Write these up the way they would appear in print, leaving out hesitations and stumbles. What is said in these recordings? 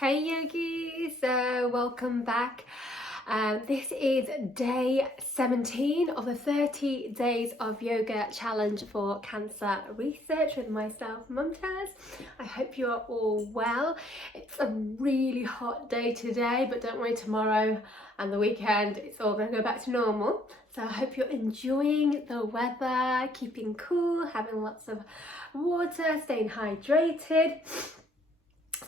Hey yogis, welcome back. This is day 17 of the 30 days of yoga challenge for cancer research with myself, Mumtaz. I hope you are all well. It's a really hot day today, but don't worry, tomorrow and the weekend it's all going to go back to normal. So I hope you're enjoying the weather, keeping cool, having lots of water, staying hydrated.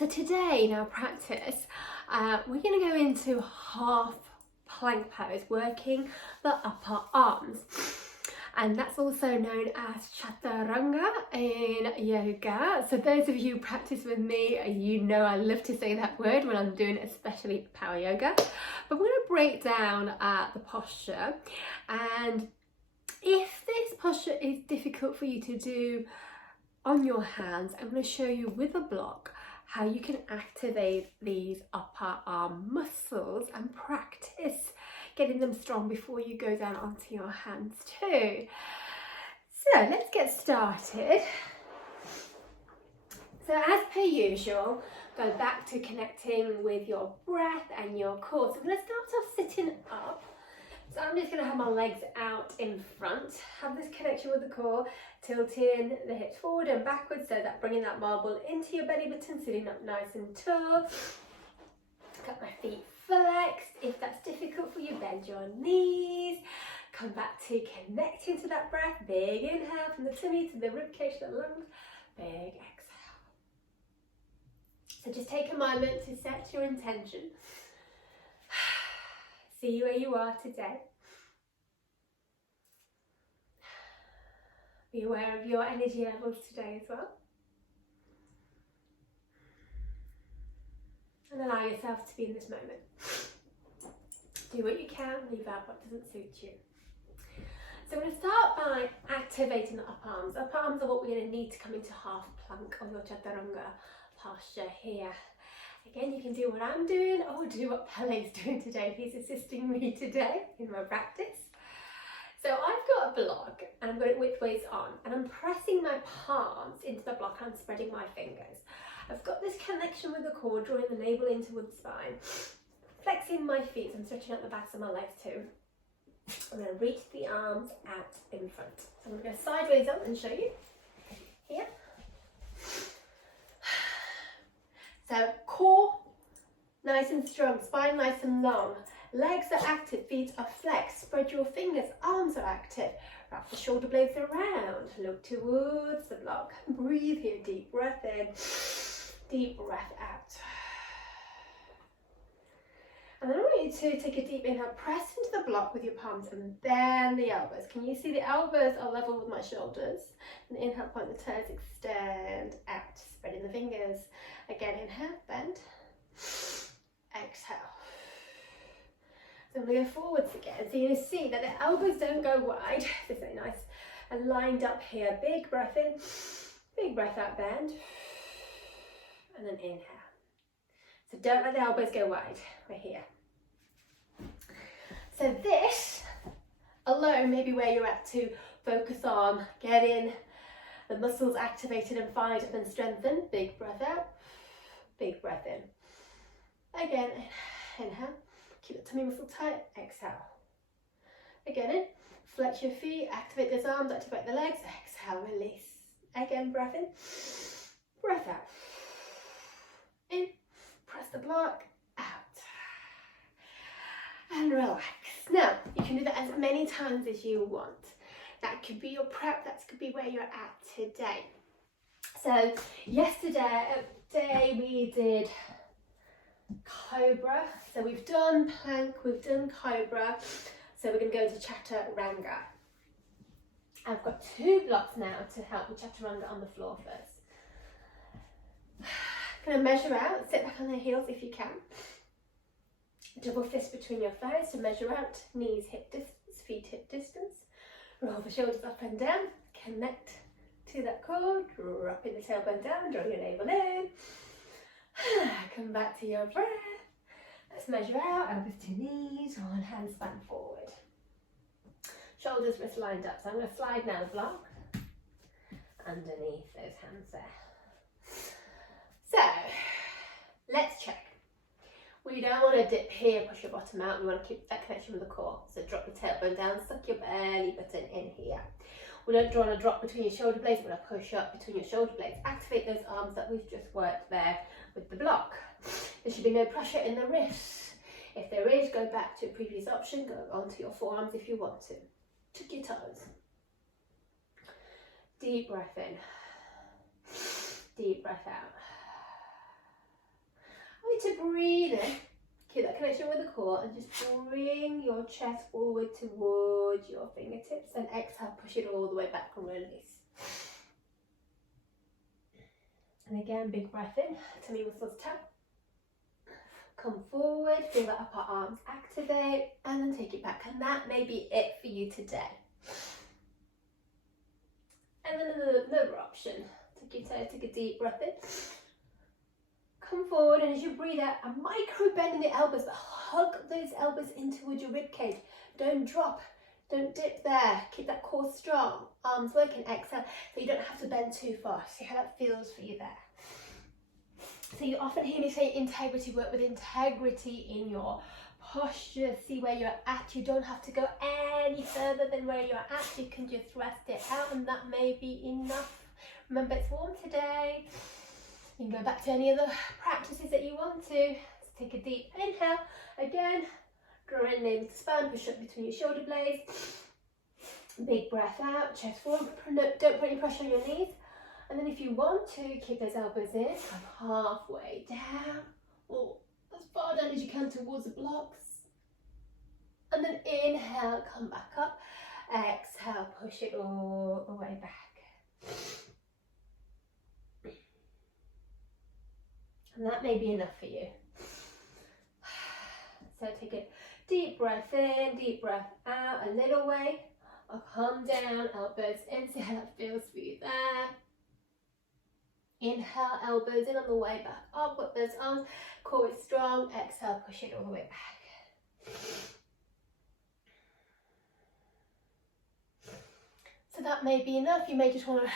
So today in our practice, we're going to go into half plank pose, working the upper arms. And that's also known as Chaturanga in yoga. So those of you who practice with me, you know I love to say that word when I'm doing especially power yoga. But we're going to break down the posture. And if this posture is difficult for you to do on your hands, I'm going to show you with a block how you can activate these upper arm muscles and practice getting them strong before you go down onto your hands too. So let's get started. So as per usual, go back to connecting with your breath and your core. So I'm going to start off sitting up. So I'm just going to have my legs out in front, have this connection with the core, tilting the hips forward and backwards, so that bringing that marble into your belly button, sitting up nice and tall. Got my feet flexed. If that's difficult for you, bend your knees. Come back to connecting to that breath. Big inhale from the tummy to the ribcage to the lungs. Big exhale. So just take a moment to set your intention. See where you are today. Be aware of your energy levels today as well. And allow yourself to be in this moment. Do what you can, leave out what doesn't suit you. So I'm going to start by activating the upper arms. Upper arms are what we're going to need to come into half plank of your Chaturanga posture here. Again, you can do what I'm doing or do what Pele's doing today. He's assisting me today in my practice. So I've got a block and I've got it widthways on and I'm pressing my palms into the block and I'm spreading my fingers. I've got this connection with the core, drawing the navel into the spine, flexing my feet, so I'm stretching out the backs of my legs too. I'm going to reach the arms out in front. So I'm going to go sideways up and show you here. So core nice and strong, spine nice and long, legs are active, feet are flexed, spread your fingers, arms are active, wrap the shoulder blades around, look towards the block, breathe here, deep breath in, deep breath out. And then I want you to take a deep inhale, press into the block with your palms and bend the elbows. Can you see the elbows are level with my shoulders? And inhale, point the toes, extend out, spreading the fingers. Again, inhale, bend, exhale. So I'm going to go forwards again. So you're going to see that the elbows don't go wide. They're so nice and lined up here. Big breath in, big breath out, bend, and then inhale. So don't let the elbows go wide. We're here. So this alone may be where you're at to focus on getting the muscles activated and fired up and strengthened. Big breath out, big breath in. Again, inhale, keep the tummy muscle tight, exhale. Again in, flex your feet, activate those arms, activate the legs, exhale, release. Again, breath in, breath out. In, press the block, out. And relax. Now, you can do that as many times as you want. That could be your prep, that could be where you're at today. So yesterday we did Cobra. So we've done plank, we've done Cobra. So we're going to go into Chaturanga. I've got two blocks now to help with Chaturanga on the floor first. Going to measure out, sit back on the heels if you can. Double fist between your thighs to measure out, knees hip distance, feet hip distance. Roll the shoulders up and down, connect to that core, dropping the tailbone down, draw your navel in. Come back to your breath. Let's measure out, elbows to knees, one hand span forward. Shoulders, wrists lined up. So I'm going to slide now the block underneath those hands there. So let's check. We don't want to dip here, push your bottom out. We want to keep that connection with the core. So drop the tailbone down, suck your belly button in here. We don't want to drop between your shoulder blades. We want to push up between your shoulder blades. Activate those arms that we've just worked there with the block. There should be no pressure in the wrists. If there is, go back to a previous option. Go onto your forearms if you want to. Tuck your toes. Deep breath in. Deep breath out. I want you to breathe in. Keep that connection with the core and just bring your chest forward towards your fingertips and exhale, push it all the way back and release. And again, big breath in, tummy muscles tap. Come forward, feel the upper arms activate and then take it back. And that may be it for you today. And then another option, take your toes, take a deep breath in. Come forward, and as you breathe out, a micro bend in the elbows, but hug those elbows in towards your rib cage. Don't drop, don't dip there. Keep that core strong. Arms working, exhale, so you don't have to bend too far. See how that feels for you there. So you often hear me say integrity, work with integrity in your posture. See where you're at. You don't have to go any further than where you're at. You can just rest it out, and that may be enough. Remember, it's warm today. You can go back to any other practices that you want to. So take a deep inhale. Again, draw in navel to spine, push up between your shoulder blades. Big breath out, chest forward. Don't put any pressure on your knees. And then if you want to, keep those elbows in. Come halfway down, or as far down as you can towards the blocks. And then inhale, come back up. Exhale, push it all the way back. And that may be enough for you. So take a deep breath in, deep breath out, a little way. I'll come down, elbows in, see how that feels for you there. Inhale, elbows in on the way back up with those arms. Core is strong. Exhale, push it all the way back. So that may be enough. You may just want to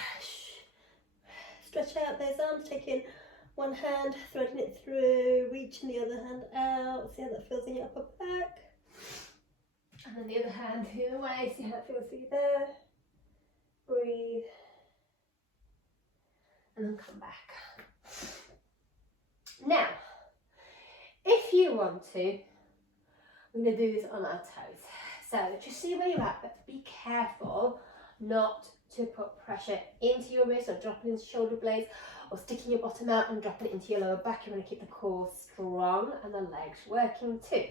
stretch out those arms, take in one hand, threading it through, reaching the other hand out, see how that feels in your upper back. And then the other hand the other way, see how that feels for you there. Breathe. And then come back. Now, if you want to, we're going to do this on our toes. So just see where you're at, but be careful not to put pressure into your wrist or dropping into shoulder blades or sticking your bottom out and dropping it into your lower back. You want to keep the core strong and the legs working too.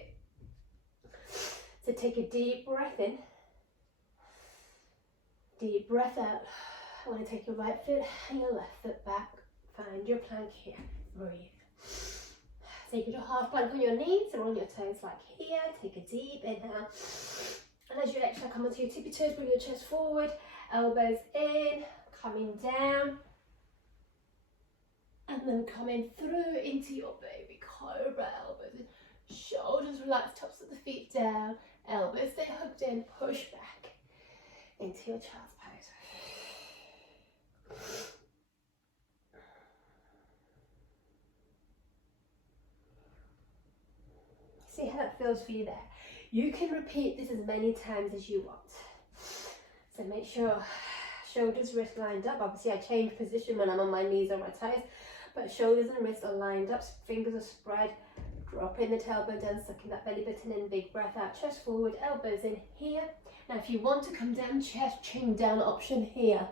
So take a deep breath in, deep breath out. I want to take your right foot and your left foot back. Find your plank here. Breathe. So you can do half plank on your knees or on your toes like here. Take a deep inhale. And as you exhale, come onto your tippy toes, bring your chest forward, elbows in, coming down. And then coming through into your baby cobra, elbows in, shoulders relaxed, tops of the feet down, elbows stay hooked in, push back into your child's pose. See how that feels for you there. You can repeat this as many times as you want. So make sure shoulders, wrists lined up. Obviously I change position when I'm on my knees or my toes, but shoulders and wrists are lined up, fingers are spread, dropping the tailbone down, sucking that belly button in, big breath out, chest forward, elbows in here. Now if you want to come down, chest, chin down option here.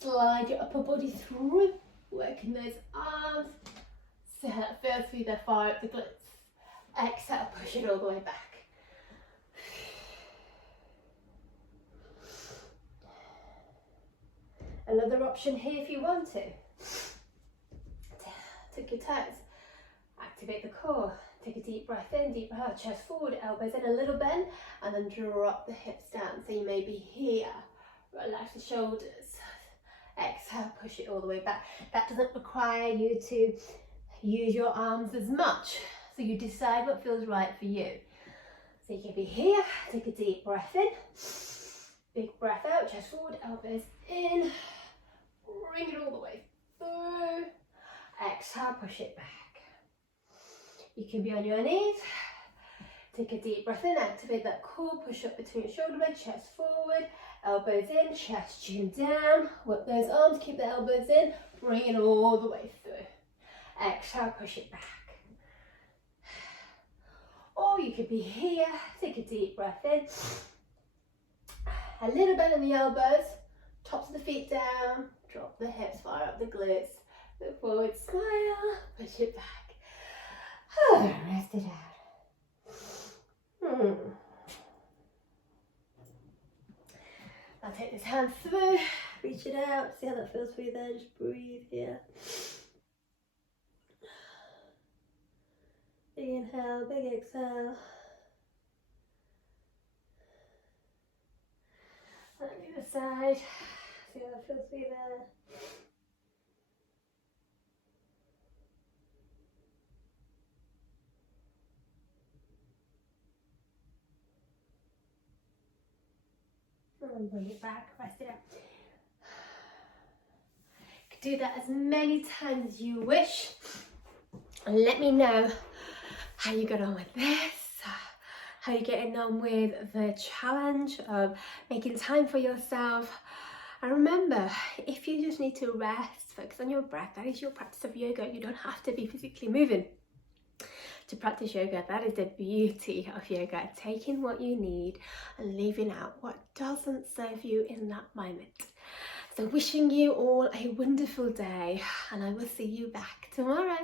Slide your upper body through, working those arms. See how it feels for you there, fire up the glutes. Exhale, push it all the way back. Another option here if you want to. Tuck your toes, activate the core, take a deep breath in, deep breath out, chest forward, elbows in, a little bend, and then drop the hips down. So you may be here, relax the shoulders, exhale, push it all the way back. That doesn't require you to use your arms as much, so you decide what feels right for you. So you can be here, take a deep breath in, big breath out, chest forward, elbows in, bring it all the way through, exhale, push it back. You can be on your knees. Take a deep breath in, activate that core, push up between your shoulder blades, chest forward, elbows in, chest chin down. Work those arms, keep the elbows in, bring it all the way through. Exhale, push it back. Or you could be here, take a deep breath in. A little bend in the elbows, tops of the feet down, drop the hips, fire up the glutes. Look forward, smile, push it back. Rest it out. I'll take this hand through, reach it out, see how that feels for you there, just breathe here. Big inhale, big exhale. On the other side, see how that feels for you there. And bring it back, rest it out. You can do that as many times as you wish. And let me know how you got on with this, how you're getting on with the challenge of making time for yourself. And remember, if you just need to rest, focus on your breath, that is your practice of yoga. You don't have to be physically moving to practice yoga. That is the beauty of yoga, taking what you need and leaving out what doesn't serve you in that moment. So wishing you all a wonderful day, and I will see you back tomorrow.